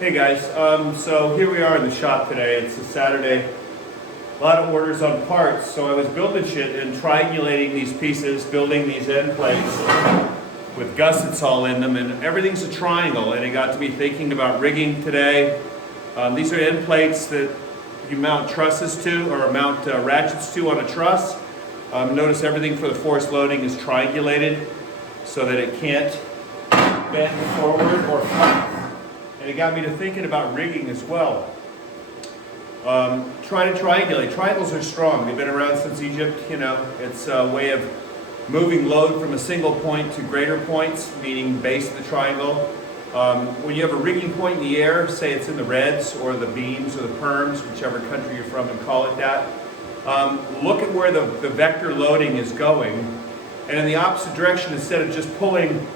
Hey guys, so here we are in the shop today. It's a Saturday. A lot of orders on parts, so I was building shit and triangulating these pieces, building these end plates with gussets all in them, and everything's a triangle. And it got to me thinking about rigging today. These are end plates that you mount trusses to, or mount ratchets to on a truss. Notice everything for the force loading is triangulated so that it can't bend forward or flap. And it got me to thinking about rigging as well. Try to triangulate. Triangles are strong. They've been around since Egypt. You know, it's a way of moving load from a single point to greater points, meaning base of the triangle. When you have a rigging point in the air, say it's in the reds or the beams or the perms, whichever country you're from, and call it that, look at where the vector loading is going. And in the opposite direction, instead of just pulling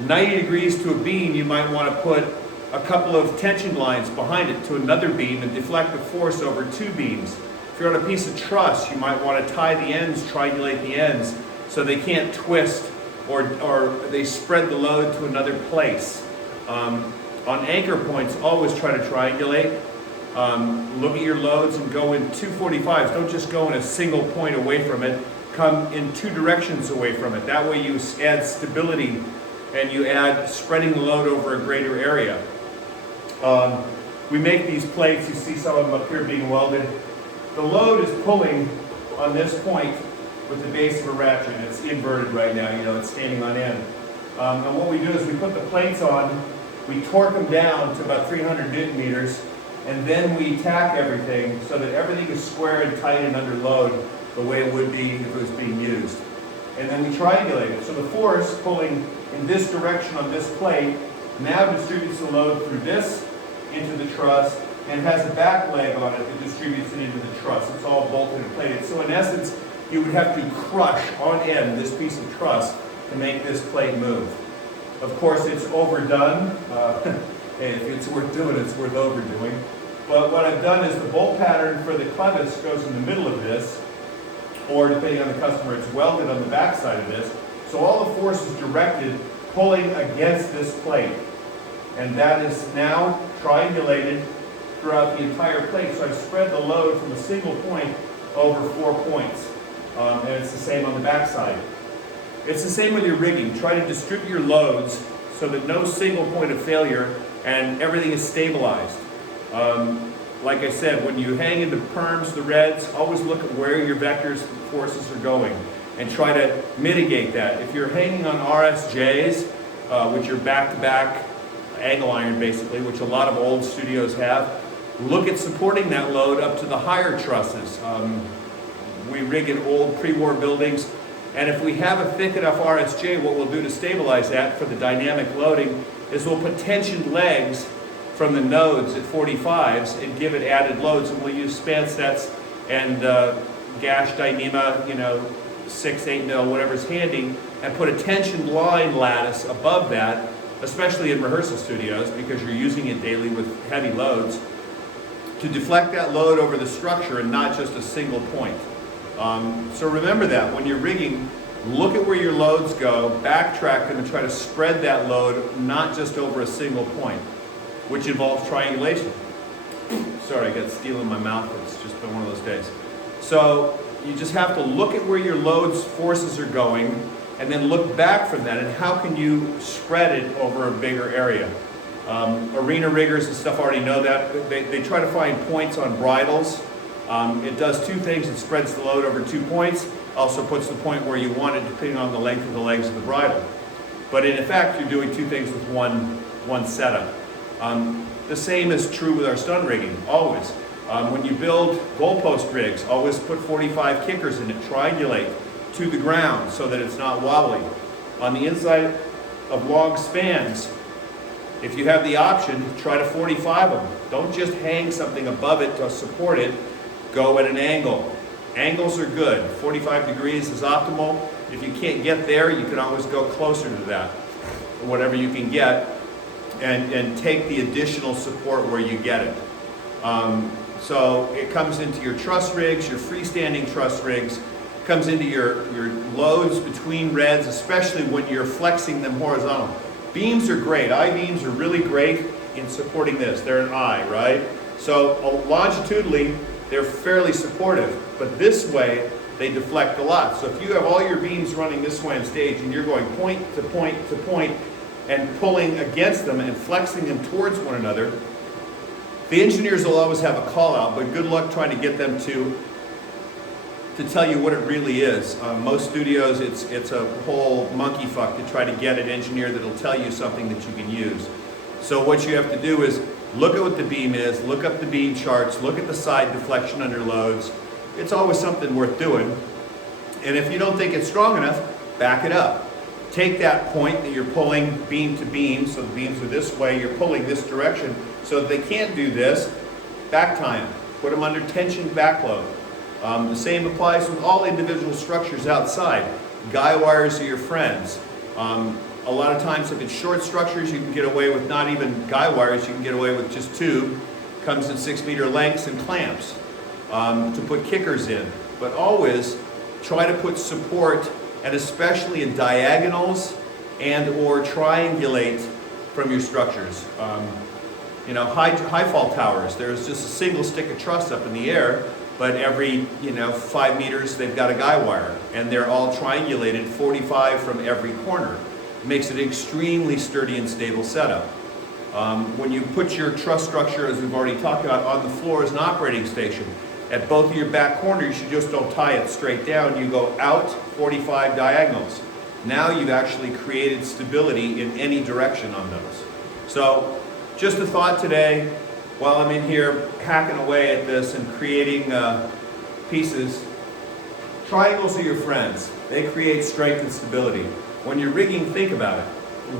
90 degrees to a beam, you might want to put a couple of tension lines behind it to another beam and deflect the force over two beams. If you're on a piece of truss, you might want to tie the ends, triangulate the ends, so they can't twist or they spread the load to another place. On anchor points, always try to triangulate. Look at your loads and go in 245s. Don't just go in a single point away from it. Come in two directions away from it. That way you add stability and you add spreading the load over a greater area. We make these plates, you see some of them up here being welded. The load is pulling on this point with the base of a ratchet. It's inverted right now, you know, it's standing on end. And what we do is we put the plates on, we torque them down to about 300 Newton meters, and then we tack everything so that everything is square and tight and under load the way it would be if it was being used. And then we triangulate it. So the force pulling in this direction on this plate now distributes the load through this into the truss and has a back leg on it that distributes it into the truss. It's all bolted and plated. So in essence, you would have to crush on end this piece of truss to make this plate move. Of course, it's overdone. If it's worth doing, it's worth overdoing. But what I've done is the bolt pattern for the clevis goes in the middle of this, or depending on the customer, it's welded on the back side of this. So all the force is directed pulling against this plate. And that is now triangulated throughout the entire plate. So I've spread the load from a single point over 4 points. And it's the same on the back side. It's the same with your rigging. Try to distribute your loads so that no single point of failure and everything is stabilized. Like I said, when you hang into perms, the reds, always look at where your vectors forces are going and try to mitigate that. If you're hanging on RSJs, which are back-to-back angle iron basically, which a lot of old studios have, look at supporting that load up to the higher trusses. We rig in old pre-war buildings, and if we have a thick enough RSJ, what we'll do to stabilize that for the dynamic loading is we'll put tensioned legs from the nodes at 45s and give it added loads, and we'll use span sets and gash Dyneema, you know, 6, 8 mil, whatever's handy, and put a tension line lattice above that, especially in rehearsal studios because you're using it daily with heavy loads, to deflect that load over the structure and not just a single point. So remember that when you're rigging, look at where your loads go, backtrack them, and try to spread that load not just over a single point, which involves triangulation. Sorry, I got steel in my mouth. It's just been one of those days. So you just have to look at where your loads forces are going and then look back from that and how can you spread it over a bigger area. Arena riggers and stuff already know that. They try to find points on bridles. It does two things. It spreads the load over 2 points, also puts the point where you want it depending on the length of the legs of the bridle. But in effect, you're doing two things with one setup. The same is true with our stunt rigging, always. When you build goalpost rigs, always put 45 kickers in it, triangulate to the ground so that it's not wobbly. On the inside of log spans, if you have the option, try to 45 them. Don't just hang something above it to support it, go at an angle. Angles are good. 45 degrees is optimal. If you can't get there, you can always go closer to that, whatever you can get, and take the additional support where you get it. So it comes into your truss rigs, your freestanding truss rigs, comes into your loads between reds, especially when you're flexing them horizontal. Beams are great. I-beams are really great in supporting this. They're an I, right? So longitudinally, they're fairly supportive, but this way, they deflect a lot. So if you have all your beams running this way on stage and you're going point to point to point and pulling against them and flexing them towards one another, the engineers will always have a call out, but good luck trying to get them to tell you what it really is. Most studios, it's a whole monkey fuck to try to get an engineer that'll tell you something that you can use. So what you have to do is look at what the beam is, look up the beam charts, look at the side deflection under loads. It's always something worth doing. And if you don't think it's strong enough, back it up. Take that point that you're pulling beam to beam, so the beams are this way, you're pulling this direction, so that they can't do this, back time. Put them under tension backload. The same applies with all individual structures outside. Guy wires are your friends. A lot of times if it's short structures, you can get away with not even guy wires, you can get away with just tube. Comes in 6-meter lengths and clamps to put kickers in. But always try to put support, and especially in diagonals and or triangulate from your structures. You know, high fall towers, there's just a single stick of truss up in the air, but every 5 meters they've got a guy wire, and they're all triangulated 45 from every corner. It makes it an extremely sturdy and stable setup. When you put your truss structure, as we've already talked about, on the floor as an operating station, at both of your back corners, you just don't tie it straight down, you go out 45 diagonals. Now you've actually created stability in any direction on those. So just a thought today, while I'm in here hacking away at this and creating pieces, triangles are your friends. They create strength and stability. When you're rigging, think about it.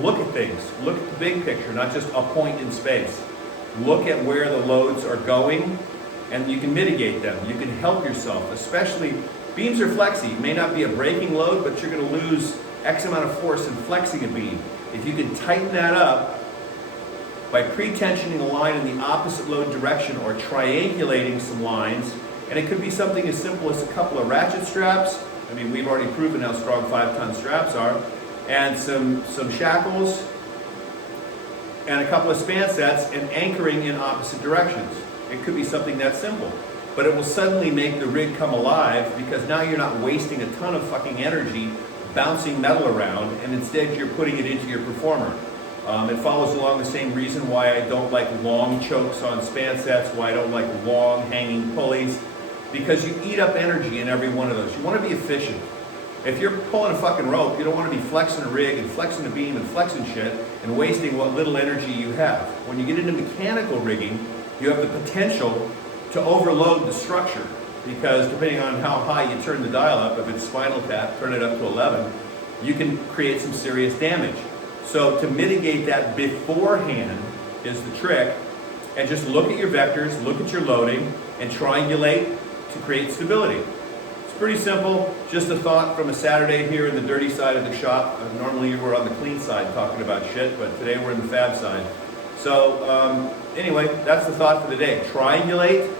Look at things. Look at the big picture, not just a point in space. Look at where the loads are going, and you can mitigate them. You can help yourself, especially beams are flexy. It may not be a breaking load, but you're going to lose X amount of force in flexing a beam. If you can tighten that up by pre-tensioning a line in the opposite load direction or triangulating some lines, and it could be something as simple as a couple of ratchet straps. I mean, we've already proven how strong 5-ton straps are, and some shackles, and a couple of span sets, and anchoring in opposite directions. It could be something that simple, but it will suddenly make the rig come alive, because now you're not wasting a ton of fucking energy bouncing metal around, and instead you're putting it into your performer. It follows along the same reason why I don't like long chokes on span sets, why I don't like long hanging pulleys, because you eat up energy in every one of those. You want to be efficient. If you're pulling a fucking rope, you don't want to be flexing a rig and flexing a beam and flexing shit and wasting what little energy you have. When you get into mechanical rigging, you have the potential to overload the structure, because depending on how high you turn the dial up, if it's Spinal Tap, turn it up to 11, you can create some serious damage. So to mitigate that beforehand is the trick, and just look at your vectors, look at your loading, and triangulate to create stability. It's pretty simple, just a thought from a Saturday here in the dirty side of the shop. Normally we're on the clean side talking about shit, but today we're in the fab side. So anyway, that's the thought for the day. Triangulate,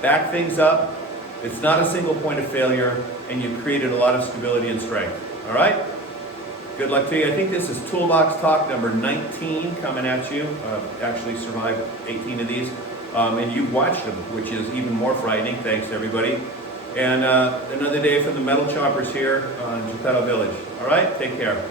back things up. It's not a single point of failure, and you've created a lot of stability and strength. All right? Good luck to you. I think this is Toolbox Talk number 19 coming at you. Actually survived 18 of these. And you've watched them, which is even more frightening. Thanks to everybody. And another day from the Metal Choppers here on Geppetto Village. All right? Take care.